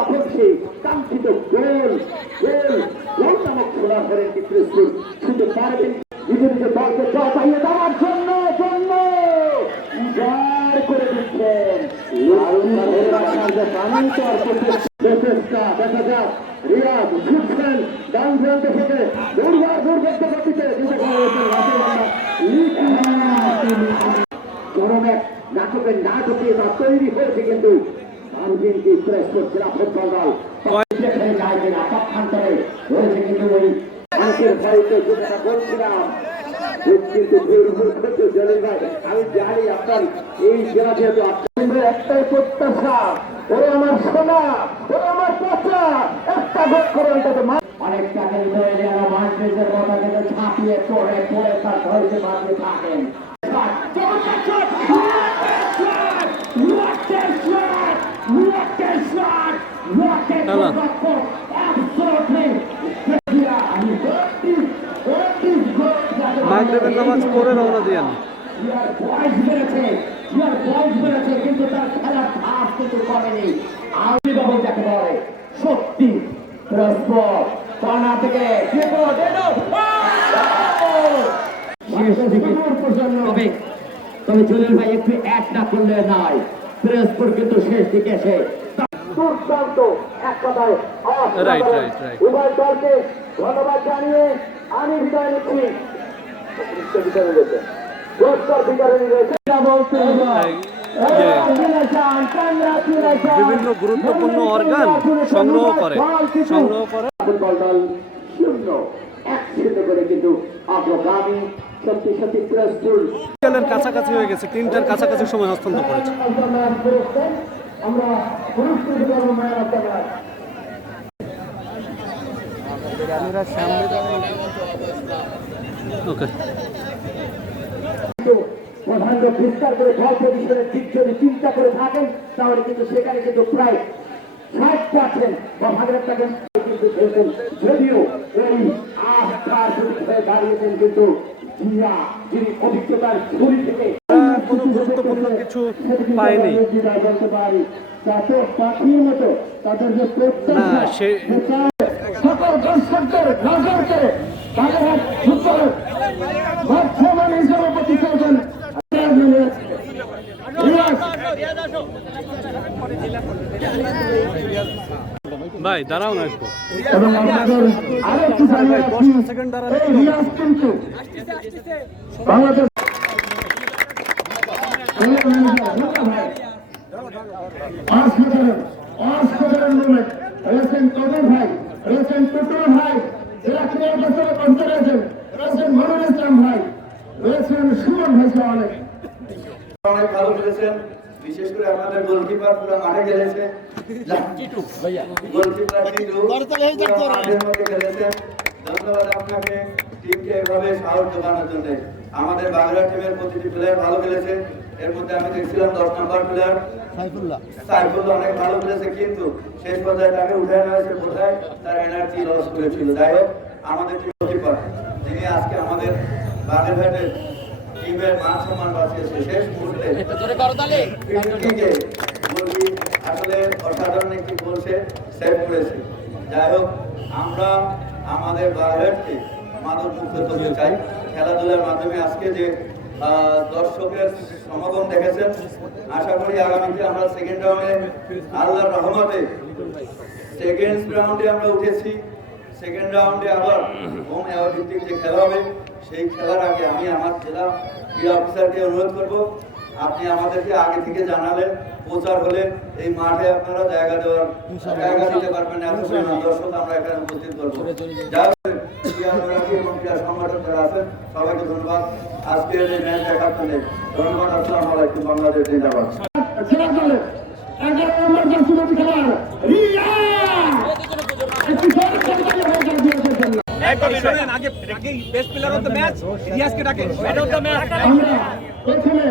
তখন সেই কাঙ্ক্ষিত গোল গোল গোল নামক সোনার হরেন চিত্রস্কুল শুধু পারবেন নিজ নিজ দলকে জয় পাইয়ে দেওয়ার জন্য জন্য। উজাড় করে দিচ্ছেন। নাটকে তা তৈরি হয়েছে কিন্তু আর্জেন্টি প্রেস করছে ফুটবল দল। সেখানে যাইবে না পক্ষান্তরে রয়েছে কিন্তু ওই মানুষের বাড়িতে যেটা বলছিলাম কিন্তু আমি জানি আপনার এই জেলা যেহেতু আপনার একটাই প্রত্যাশা ওরে আমার সোনা ওরে আমার পচা একটা ভোট করে অন্তত অনেক টাকা কথা কিন্তু ছাপিয়ে পড়ে পড়ে তার ধৈর্য বাঁধিয়ে থাকেন। মাগরিবের নামাজ পড়ে রওনা দিয়েন। কিন্তু তার খেলার কিন্তু কমেনি বাবু যাকে বলে সত্যি কর্নার থেকে তবে তবে জলিল ভাই একটু এক না করলে নয় পরস্পর কিন্তু শেষ দিকে এসে দুর্দান্ত এক কথায়. উভয় দলকে ধন্যবাদ জানিয়ে আমি বিদায় নিচ্ছি। বিভিন্ন গুরুত্বপূর্ণ অর্গান সংগ্রহ করে। সংগ্রহ করে। কিন্তু কাছাকাছি হয়ে গেছে। তিনটার কাছাকাছি সময় হস্তান্তর করেছে। আমরা ওকে প্রধান্য বিস্তার করে বল পজিশনের দিক যদি চিন্তা করে থাকেন তাহলে কিন্তু সেখানে কিন্তু প্রায় ষাট পার্সেন্ট বা ভাগের টাকা কিন্তু খেলছেন যদিও এই আস্থার প্রতীক হয়ে দাঁড়িয়েছেন কিন্তু জিয়া যিনি অভিজ্ঞতার ছুরি থেকে কোনো গুরুত্বপূর্ণ কিছু পায়নি। সকল দর্শকদের নজরকে বাগেরহাট ফুটবল ভাই দাঁড়াও না একটু। এবং আমাদের আরেকটু জানিয়ে ভাই রাখি, সেকেন্ড দাঁড়ালে এই রিয়াজ কিন্তু বাংলাদেশ অসাধারণ অসাধারণ মুভমেন্ট রয়েছেন কবির ভাই রয়েছেন টুটুল ভাই এরা ক্রিয়া বছরে পৌঁছে রয়েছেন রয়েছেন মনুল ইসলাম ভাই রয়েছেন সুমন ভাই সহ অনেক অনেক ভালো খেলেছেন বিশেষ করে আপনাদের গোলকিপার পুরো মাঠে খেলেছে। গোলকিপার ধন্যবাদ আপনাকে। টিমকে এভাবে সাহস জোগানোর জন্য। আমাদের বাংলা টিমের প্রতিটি প্লেয়ার ভালো খেলেছে। এর মধ্যে আমি দেখছিলাম দশ নম্বর প্লেয়ার সাইফুল্লাহ। অনেক ভালো খেলেছে কিন্তু শেষ পর্যায়ে তাকে উঠে নেওয়া হয়েছে কোথায়? তার এনার্জি লস করেছিল। যাই হোক আমাদের টিম গোলকিপার যিনি আজকে আমাদের বাগেরহাটের টিমের মান সম্মান বাঁচিয়েছে শেষ মুহূর্তে। আসলে অসাধারণ একটি গোল সেভ করেছে। যাই হোক আমরা আমাদের বাগেরহাটকে মাদক মুক্ত করতে চাই। খেলাধুলার মাধ্যমে আজকে যে দর্শকের সমাগম দেখেছেন আশা করি আগামীতে আমরা সেকেন্ড রাউন্ডে আল্লাহ রহমতে সেকেন্ড রাউন্ডে আমরা উঠেছি। সেকেন্ড রাউন্ডে আবার হোম ভিত্তিক যে খেলা হবে সেই খেলার আগে আমি আমার জেলা ক্রীড়া অফিসারকে অনুরোধ করব আপনি আমাদেরকে আগে থেকে জানালেন প্রচার হলে এই মাঠে আপনারা জায়গা দেওয়ার জায়গা দিতে পারবেন এত পরিমাণ দর্শক আমরা এখানে উপস্থিত করব। এবং ক্রীড়া সংগঠক যারা আছেন সবাইকে ধন্যবাদ। আজকের এই ম্যাচ দেখার জন্য ধন্যবাদ। আসসালামু আলাইকুম বাংলাদেশ জিন্দাবাদ। best player of the match রিয়াজকে ডাকেন ম্যান অফ দ্য ম্যাচ আমরা প্রথমে